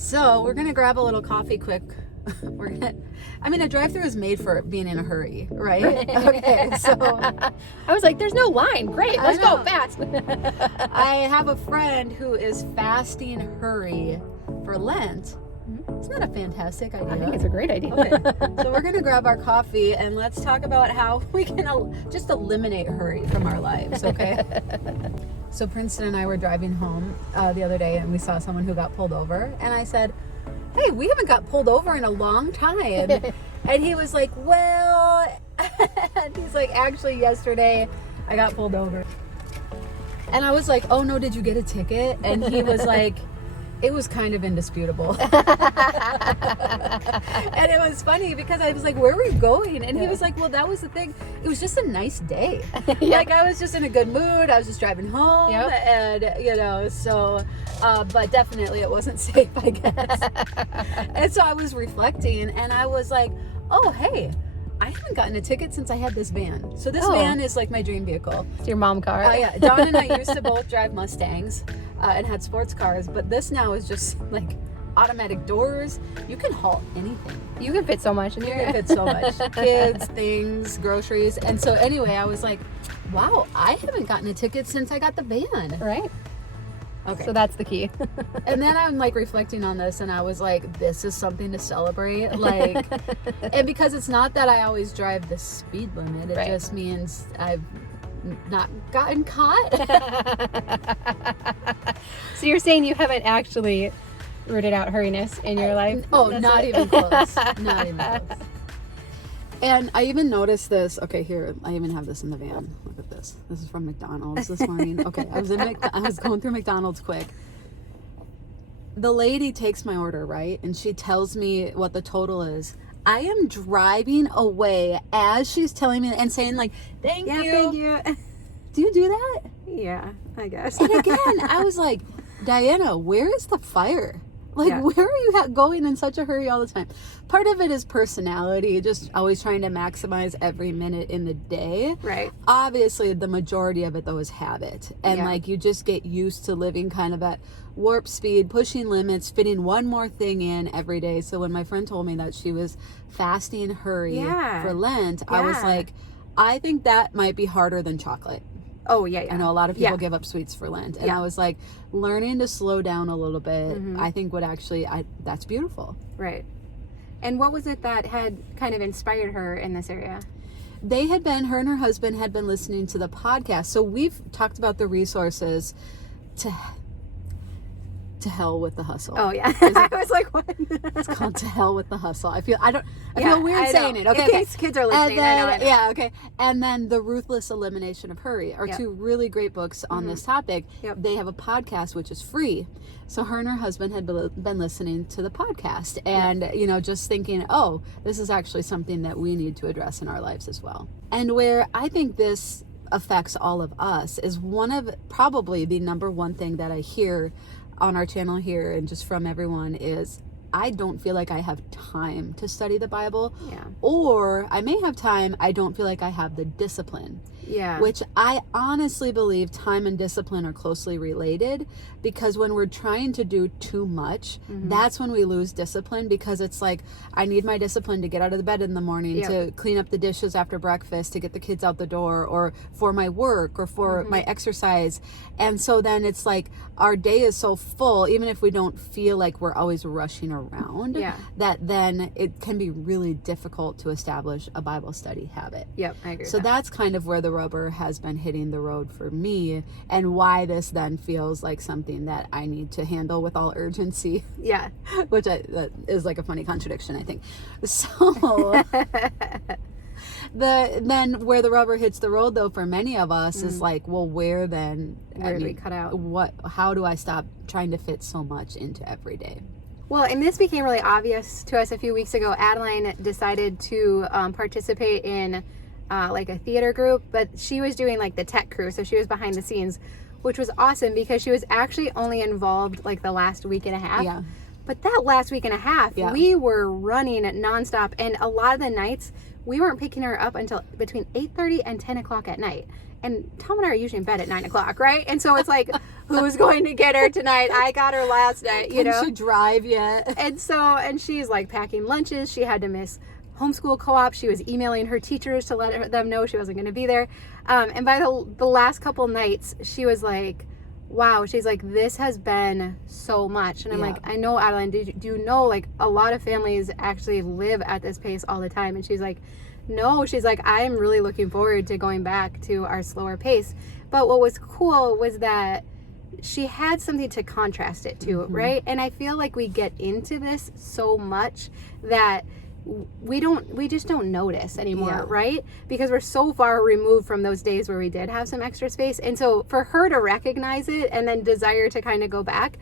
So we're gonna grab a little coffee quick. A drive-through is made for being in a hurry, right? Okay, so I was like, there's no line. Great, let's go fast. I have a friend who is fasting hurry for Lent. Isn't that a fantastic idea? I think it's a great idea. Okay, so we're gonna grab our coffee and let's talk about how we can just eliminate hurry from our lives, okay? So Princeton and I were driving home the other day and we saw someone who got pulled over, and I said, hey, we haven't got pulled over in a long time. And he was like, well, and he's like, actually yesterday I got pulled over. And I was like, oh no, did you get a ticket? And he was like, it was kind of indisputable. And it was funny because I was like, where were you going? And he was like, well, that was the thing. It was just a nice day. Like, I was just in a good mood. I was just driving home. And, so, but definitely it wasn't safe, I guess. And so I was reflecting and I was like, oh, hey, I haven't gotten a ticket since I had this van. So this van is like my dream vehicle. It's your mom car. Yeah. Dawn and I used to both drive Mustangs and had sports cars, but this now is just like automatic doors. You can haul anything. You can fit so much in here. You can fit so much. Kids, things, groceries. And so anyway, I was like, wow, I haven't gotten a ticket since I got the van. Right. Okay. So that's the key. And then I'm like reflecting on this and I was like, this is something to celebrate. Like, and because it's not that I always drive the speed limit, it just means I've not gotten caught. So you're saying you haven't actually rooted out hurriness in your life? Oh, not even close. Not even close. And I even noticed this. Okay, here, I even have this in the van. Look at this. This is from McDonald's this morning. Okay, I was going through McDonald's quick. The lady takes my order, right? And she tells me what the total is. I am driving away as she's telling me and saying like, thank you. Thank you. Do you do that? Yeah, I guess. And again, I was like, Diana, where is the fire? Like, where are you going in such a hurry all the time? Part of it is personality, just always trying to maximize every minute in the day. Right. Obviously, the majority of it, though, is habit. And, like, you just get used to living kind of at warp speed, pushing limits, fitting one more thing in every day. So when my friend told me that she was fasting hurry for Lent, I was like, I think that might be harder than chocolate. Oh, yeah. I know a lot of people give up sweets for Lent. And I was like, learning to slow down a little bit, I think would actually, that's beautiful. Right. And what was it that had kind of inspired her in this area? Her and her husband had been listening to the podcast. So we've talked about the resources to hell with the hustle. Oh, yeah. I was like, what? It's called To Hell with the Hustle. I feel weird saying it. Okay. In case kids are listening, I know. Yeah, okay. And then The Ruthless Elimination of Hurry are two really great books on this topic. They have a podcast, which is free. So her and her husband had been listening to the podcast and, just thinking, oh, this is actually something that we need to address in our lives as well. And where I think this affects all of us is one of probably the number one thing that I hear on our channel here and just from everyone is I don't feel like I have time to study the Bible. Yeah. Or I may have time, I don't feel like I have the discipline. Yeah. Which I honestly believe time and discipline are closely related, because when we're trying to do too much, that's when we lose discipline, because it's like, I need my discipline to get out of the bed in the morning, to clean up the dishes after breakfast, to get the kids out the door, or for my work, or for my exercise. And so then it's like our day is so full, even if we don't feel like we're always rushing around, that then it can be really difficult to establish a Bible study habit. Yep, I agree. So that's kind of where the rubber has been hitting the road for me, and why this then feels like something that I need to handle with all urgency. Yeah. Which that is like a funny contradiction, I think. So then where the rubber hits the road, though, for many of us is like, well, where then? Where do we cut out? How do I stop trying to fit so much into every day? Well, and this became really obvious to us a few weeks ago. Adeline decided to participate in like a theater group, but she was doing like the tech crew, so she was behind the scenes, which was awesome because she was actually only involved like the last week and a half. Yeah. But that last week and a half, we were running nonstop. And a lot of the nights, we weren't picking her up until between 8:30 and 10 o'clock at night. And Tom and I are usually in bed at 9 o'clock, right? And so it's like, who's going to get her tonight? I got her last night, you know? Can she drive yet? And she's like packing lunches. She had to miss homeschool co-op. She was emailing her teachers to let them know she wasn't going to be there. And by the last couple nights, she was like, wow, she's like, this has been so much. And I'm like, I know, Adeline, do you know, like, a lot of families actually live at this pace all the time? And she's like, no, she's like, I am really looking forward to going back to our slower pace. But what was cool was that she had something to contrast it to, right? And I feel like we get into this so much that we just don't notice anymore, right? Because we're so far removed from those days where we did have some extra space. And so for her to recognize it and then desire to kind of go back,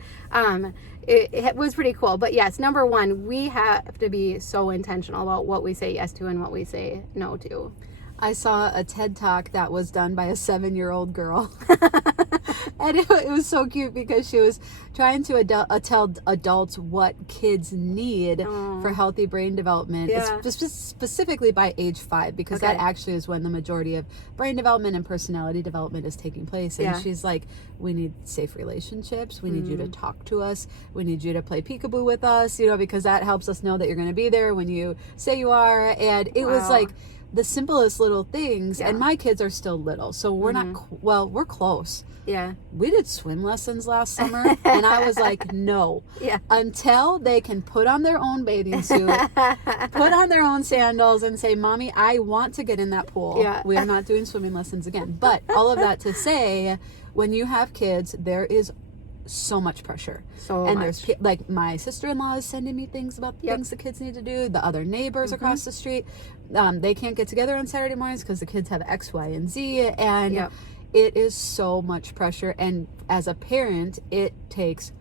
it was pretty cool. But yes, number one, we have to be so intentional about what we say yes to and what we say no to. I saw a TED Talk that was done by a 7-year-old girl. And it was so cute because she was trying to tell adults what kids need for healthy brain development. Yeah. It's just specifically by age 5, because that actually is when the majority of brain development and personality development is taking place. And she's like, we need safe relationships. We need you to talk to us. We need you to play peekaboo with us, you know, because that helps us know that you're going to be there when you say you are. And it was like the simplest little things. And my kids are still little, so we're not, we're close. Yeah. We did swim lessons last summer, and I was like, no. Until they can put on their own bathing suit, put on their own sandals, and say, Mommy, I want to get in that pool. We are not doing swimming lessons again. But all of that to say, when you have kids, there is so much pressure. There's like, my sister-in-law is sending me things about things the kids need to do. The other neighbors across the street, they can't get together on Saturday mornings because the kids have X, Y, and Z. And it is so much pressure. And as a parent, it takes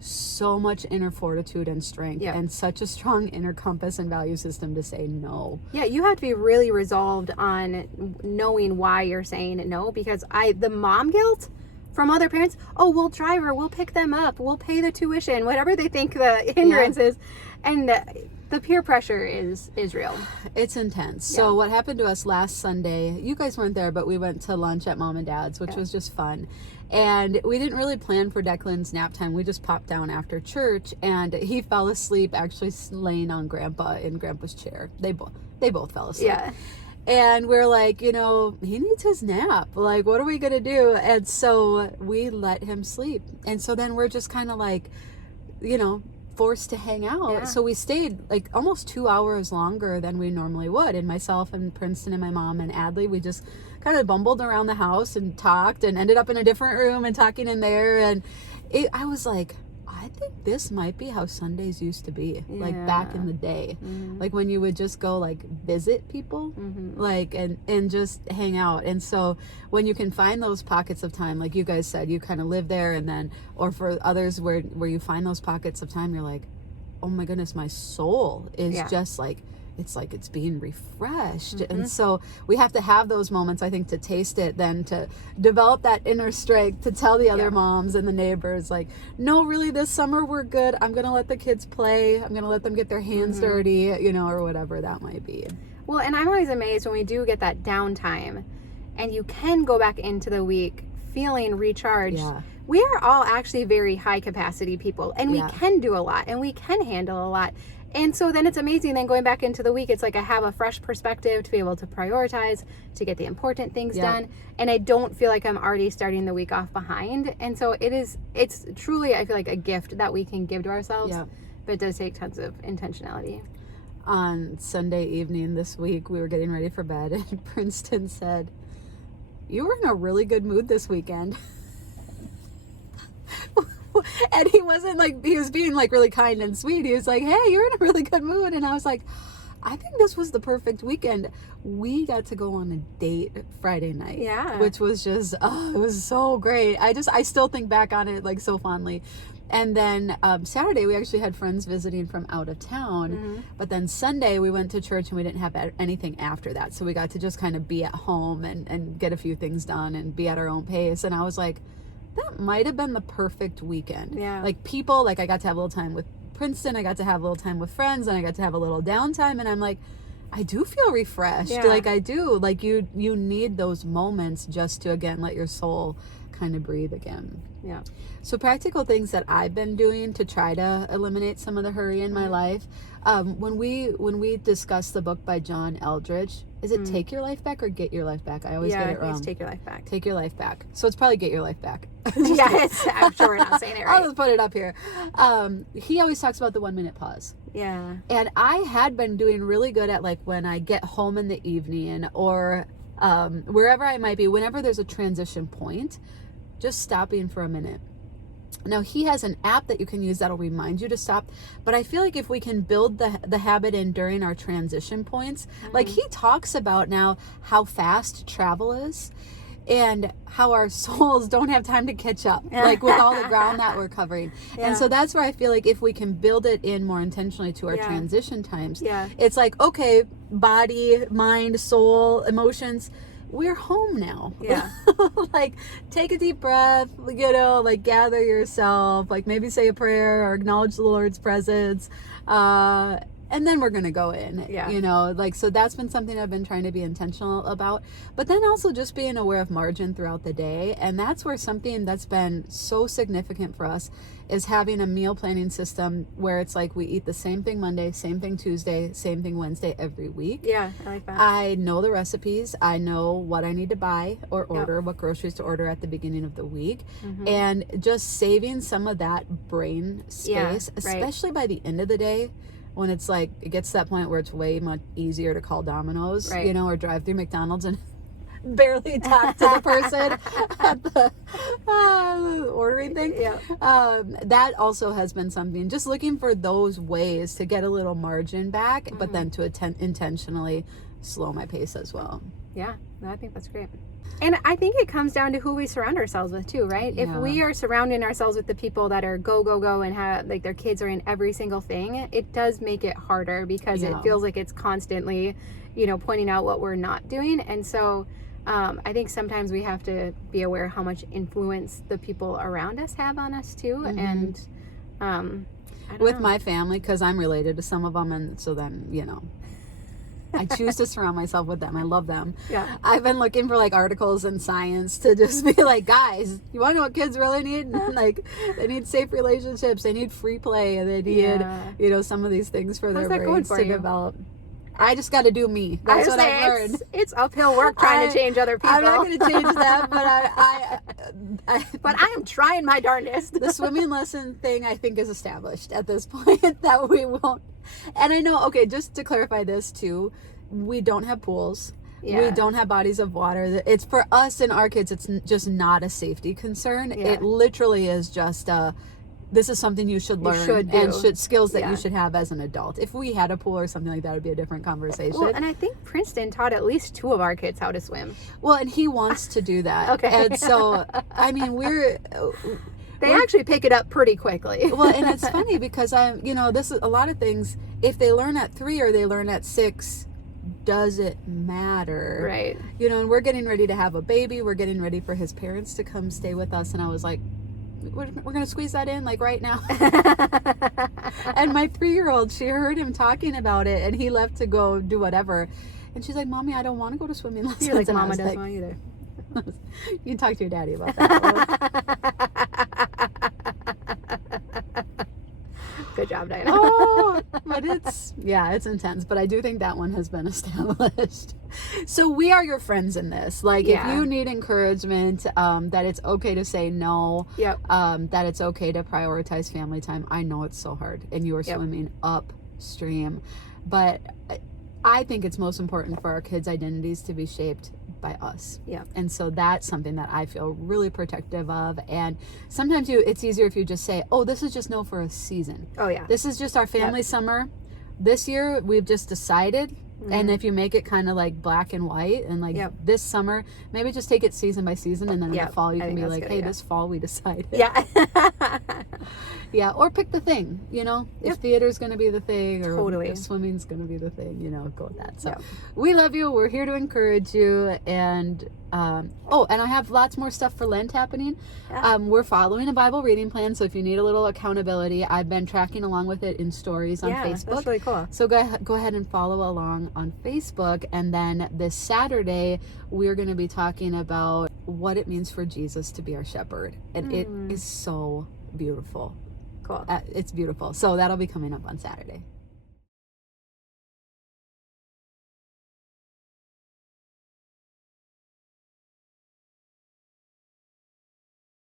so much inner fortitude and strength and such a strong inner compass and value system to say no. Yeah, you have to be really resolved on knowing why you're saying no, because the mom guilt from other parents, oh, we'll drive her, we'll pick them up, we'll pay the tuition, whatever they think the hindrance is. And the peer pressure is real. It's intense. So what happened to us last Sunday, you guys weren't there, but we went to lunch at Mom and Dad's, which was just fun. And we didn't really plan for Declan's nap time. We just popped down after church, and he fell asleep actually laying on Grandpa in Grandpa's chair. They both fell asleep. And we're like, you know, he needs his nap. Like, what are we going to do? And so we let him sleep. And so then we're just kind of like, you know, forced to hang out. So we stayed like almost 2 hours longer than we normally would. And myself and Princeton and my mom and Adley, we just kind of bumbled around the house and talked and ended up in a different room and talking in there. And I was like, I think this might be how Sundays used to be, like back in the day, like when you would just go like visit people, like and just hang out. And so when you can find those pockets of time, like you guys said, you kind of live there, and then, or for others where you find those pockets of time, you're like, oh my goodness, my soul is just like, it's being refreshed. And so we have to have those moments, I think, to taste it, then to develop that inner strength to tell the other moms and the neighbors, like, no, really, this summer we're good. I'm gonna let the kids play. I'm gonna let them get their hands dirty, you know, or whatever that might be. Well, and I'm always amazed when we do get that downtime and you can go back into the week feeling recharged. We are all actually very high capacity people, and we can do a lot and we can handle a lot. And so then it's amazing, then going back into the week, it's like I have a fresh perspective to be able to prioritize, to get the important things done. And I don't feel like I'm already starting the week off behind. And so it's truly, I feel like, a gift that we can give to ourselves. But it does take tons of intentionality. On Sunday evening this week, we were getting ready for bed, and Princeton said, you were in a really good mood this weekend. And he wasn't like, he was being like really kind and sweet. He was like, hey, you're in a really good mood. And I was like, I think this was the perfect weekend. We got to go on a date Friday night. Which was just, it was so great. I still think back on it like so fondly. And then Saturday, we actually had friends visiting from out of town. But then Sunday, we went to church and we didn't have anything after that. So we got to just kind of be at home and get a few things done and be at our own pace. And I was like, that might have been the perfect weekend. Like people, like I got to have a little time with Princeton, I got to have a little time with friends, and I got to have a little downtime, and I'm like, I do feel refreshed. Yeah. Like I do. Like you need those moments just to, again, let your soul kind of breathe again. Yeah. So practical things that I've been doing to try to eliminate some of the hurry in my life. When we discussed the book by John Eldredge, is it Take Your Life Back or Get Your Life Back? I always get it wrong. It's Take Your Life Back. Take Your Life Back. So it's probably Get Your Life Back. I'm sure we're not saying it right. I'll just put it up here. He always talks about the 1 minute pause. Yeah. And I had been doing really good at, like, when I get home in the evening or wherever I might be, whenever there's a transition point, just stopping for a minute. Now, he has an app that you can use that'll remind you to stop, but I feel like if we can build the habit in during our transition points, like he talks about now how fast travel is and how our souls don't have time to catch up, like with all the ground that we're covering. Yeah. And so that's where I feel like if we can build it in more intentionally to our transition times, Yeah. it's like, okay, body, mind, soul, emotions, we're home now. Yeah. Like, take a deep breath, like gather yourself, like maybe say a prayer or acknowledge the Lord's presence. And then we're going to go in, like, so that's been something I've been trying to be intentional about, but then also just being aware of margin throughout the day. And that's where something that's been so significant for us is having a meal planning system where it's like we eat the same thing Monday, same thing Tuesday, same thing Wednesday every week. Yeah, I like that. I know the recipes. I know what I need to buy or order, what groceries to order at the beginning of the week. And just saving some of that brain space, especially by the end of the day, when it's like, it gets to that point where it's way much easier to call Domino's, or drive through McDonald's and barely talk to the person at the ordering thing. That also has been something, just looking for those ways to get a little margin back, but then to intentionally slow my pace as well. Yeah, no, I think that's great. And I think it comes down to who we surround ourselves with too, right? Yeah. If we are surrounding ourselves with the people that are go, go, go and have, like, their kids are in every single thing, it does make it harder because it feels like it's constantly, pointing out what we're not doing. And so I think sometimes we have to be aware how much influence the people around us have on us too. And I don't know. My family, because I'm related to some of them, and so then, I choose to surround myself with them. I love them. Yeah. I've been looking for, like, articles in science to just be like, guys, you want to know what kids really need? Like, they need safe relationships. They need free play. And they need, some of these things for their brains to develop. I just got to do me. That's what I've learned. It's uphill work trying to change other people. I'm not going to change that, but but I am trying my darndest. The swimming lesson thing, I think, is established at this point that we won't. And I know, okay, just to clarify this too, we don't have pools. Yeah. We don't have bodies of water. It's for us and our kids, it's just not a safety concern. Yeah. It literally is just this is something you should learn and skills that you should have as an adult. If we had a pool or something like that, it would be a different conversation. Well, and I think Princeton taught at least 2 of our kids how to swim. Well, and he wants to do that. Okay. And so, I mean, they actually pick it up pretty quickly. Well, and it's funny because this is a lot of things. If they learn at 3 or they learn at 6, does it matter? Right. And we're getting ready to have a baby. We're getting ready for his parents to come stay with us. And I was like, we're going to squeeze that in, like, right now. And my 3-year-old, she heard him talking about it, and he left to go do whatever. And she's like, Mommy, I don't want to go to swimming lessons. You're like, and Mama doesn't want either. You can talk to your daddy about that. Good job, Diana. Oh, but it's intense. But I do think that one has been established. So we are your friends in this. Like, if you need encouragement, that it's okay to say no. Yep. That it's okay to prioritize family time. I know it's so hard, and you are swimming upstream. But I think it's most important for our kids' identities to be shaped by us. Yeah. And so that's something that I feel really protective of. And sometimes it's easier if you just say, oh, this is just no for a season. Oh, yeah. This is just our family summer. This year, we've just decided And if you make it kind of like black and white, and like this summer, maybe just take it season by season, and then in the fall you can be like, hey, this fall we decided. Yeah. Yeah, or pick the thing, you know, if theater's going to be the thing, or if swimming's going to be the thing, you know, go with that. So we love you. We're here to encourage you. And and I have lots more stuff for Lent happening. We're following a Bible reading plan, so if you need a little accountability, I've been tracking along with it in stories on Facebook. That's really cool. So go ahead and follow along on Facebook. And then this Saturday, we're going to be talking about what it means for Jesus to be our shepherd. And it is so beautiful. Cool. It's beautiful. So that'll be coming up on Saturday.